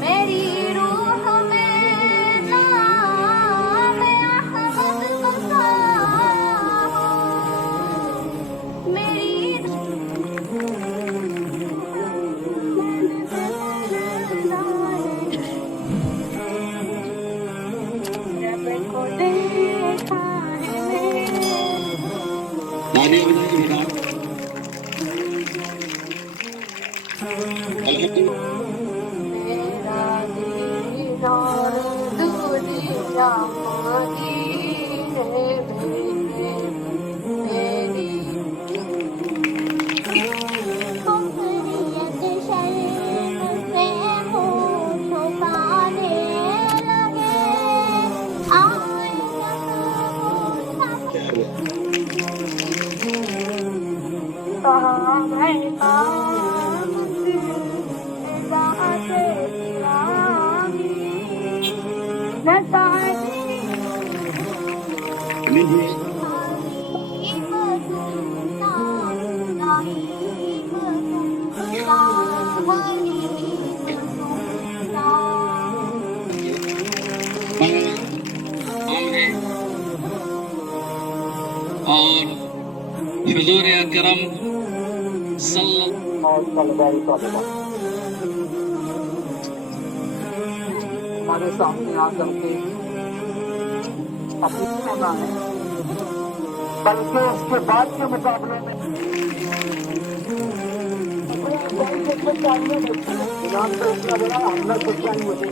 मेरी रूह में नाम अहमद बसाया मेरी रब को देखा है मैंने तालियां बजाइए आप। मेरा दीदार दुनिया मांगी है मेरी खुफरियत शर्म से मुँह छुपाने लगे आए कहाँ मैं काम से लीजिए और हुजूर अकरम हमारे सामने आकर के अपनी होना है, बल्कि उसके बाद के मुकाबले में इनाम तो इतना बड़ा हमने सोचा नहीं मुझे